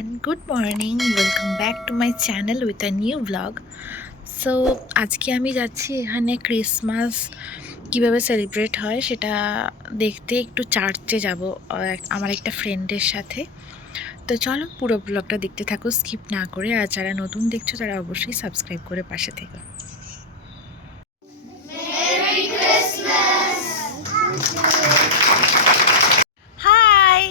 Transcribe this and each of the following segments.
everyone, good morning. Welcome back to my channel with a new vlog. So আজকে আমি যাচ্ছি এখানে Christmas কিভাবে সেলিব্রেট হয় সেটা দেখতে একটু চার্চে যাব আমার একটা ফ্রেন্ডের সাথে। তো চলো পুরো ব্লগটা দেখতে থাকো স্কিপ না করে, আর যারা নতুন দেখছো তারা অবশ্যই সাবস্ক্রাইব করে পাশে থেকো। Merry Christmas. Hi,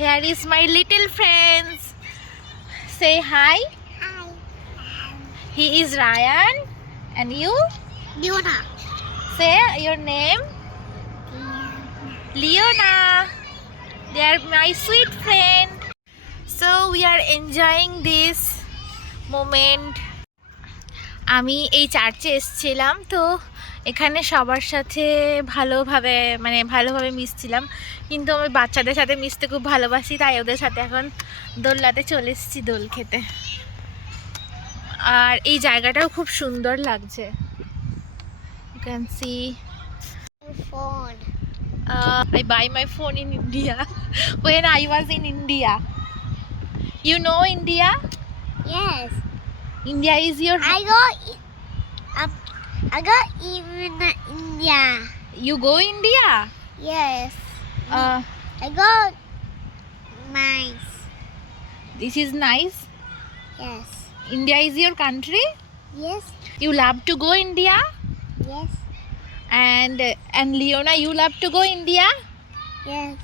here is my little friends. Say hi. Hi. He is Ryan. And you? Leona. Say your name. Leona. They are my sweet friend. So we are enjoying this moment. আমি এই চার্চে এসেছিলাম, তো এখানে সবার সাথে ভালোভাবে মিশছিলাম, কিন্তু আমি বাচ্চাদের সাথে মিশতে খুব ভালোবাসি, তাই ওদের সাথে এখন দোলনাতে চলে এসেছি দোল খেতে। আর এই জায়গাটাও খুব সুন্দর লাগছে। You can see. Phone. I buy my phone in India when I was in India. You know India? Yes. India is your. I go even India. You go India? Yes. Uh, I go nice. this is nice. Yes. India is your country. Yes. You love to go India, Yes. and Leona, you love to go India. Yes.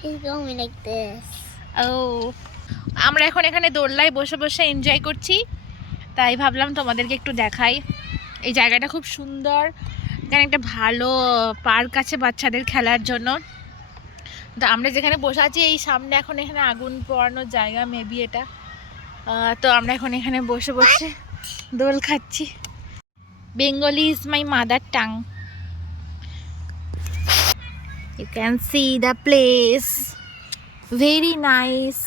He's going like this. Oh, আমরা এখন এখানে দোলনায় বসে বসে enjoy করছি, তাই ভাবলাম তোমাদেরকে একটু দেখাই। এই জায়গাটা খুব সুন্দর, এখানে একটা ভালো পার্ক আছে বাচ্চাদের খেলার জন্য। তো আমরা যেখানে বসে আছি এই সামনে এখন এখানে আগুন পোড়ানোর জায়গা মেবি এটা। তো আমরা এখন এখানে বসে বসে দোল খাচ্ছি। Bengali is my mother tongue. You can see the place, very nice.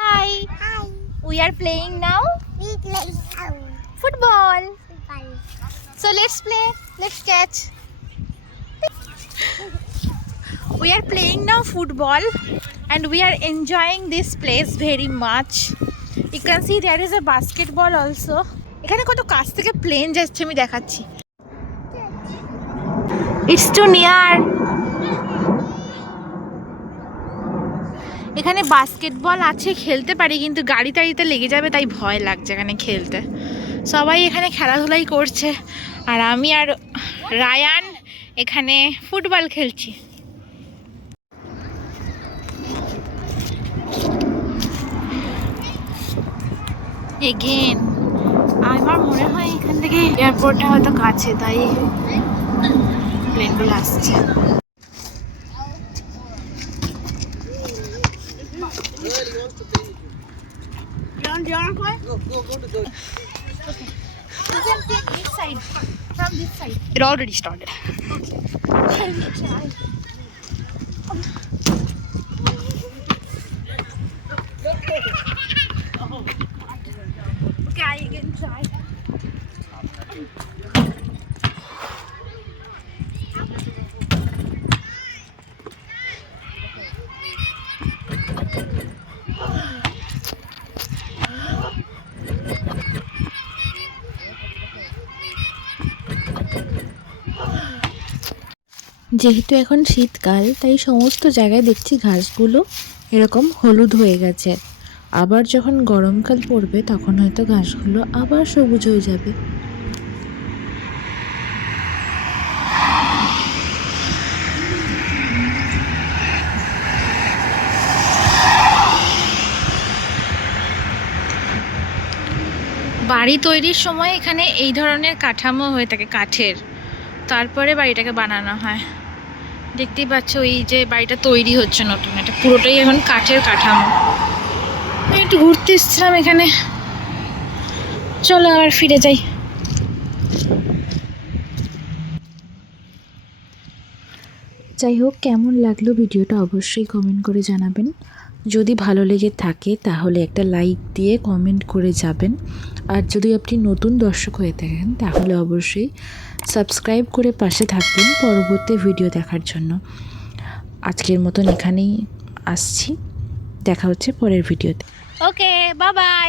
Hi, Hi. we are playing now We play football. football. So let's play. Let's catch. We are playing now football and we are enjoying this place very much. You can see there is a basketball also. এখানে কত কাছ থেকে plane যাচ্ছে আমি দেখাচ্ছি। It's too near. এখানে basketball আছে, খেলতে পারি, কিন্তু গাড়ি টাড়িতে লেগে যাবে তাই ভয় লাগছে এখানে খেলতে। সবাই এখানে খেলাধুলাই করছে আর আমি আর রায়ান এখানে ফুটবল খেলছি। এগেন আমার মনে হয় এখান থেকে এয়ারপোর্টটা হয়তো কাছে, তাই প্লেনগুলো আসছে। Do you want to play? Go to the. You can take this side, from this side. It already started. Okay. I will try. Okay, I can try. যেহেতু এখন শীতকাল, তাই সমস্ত জায়গায় দেখছি ঘাসগুলো এরকম হলুদ হয়ে গেছে। আবার যখন গরমকাল পড়বে তখন হয়তো ঘাসগুলো আবার সবুজ হয়ে যাবে। বাড়ি তৈরির সময় এখানে এই ধরনের কাঠামো হয়ে থাকে কাঠের, তারপরে বাড়িটাকে বানানো হয়। দেখতেই পাচ্ছ এই যে বাড়িটা তৈরি হচ্ছে নতুন, এটা পুরোটাই এখন কাঠের কাঠামো। আমি একটু ঘুরতে এসেছিলাম এখানে, চলো আবার ফিরে যাই। যাই হোক, কেমন লাগলো ভিডিওটা অবশ্যই কমেন্ট করে জানাবেন। যদি ভালো লেগে থাকে তাহলে একটা লাইক দিয়ে কমেন্ট করে যাবেন। আর যদি আপনি নতুন দর্শক হয়ে থাকেন তাহলে অবশ্যই সাবস্ক্রাইব করে পাশে থাকবেন পরবর্তী ভিডিও দেখার জন্য। আজকের মতন এখানেই আসছি, দেখা হচ্ছে পরের ভিডিওতে। ওকে, বাই বাই।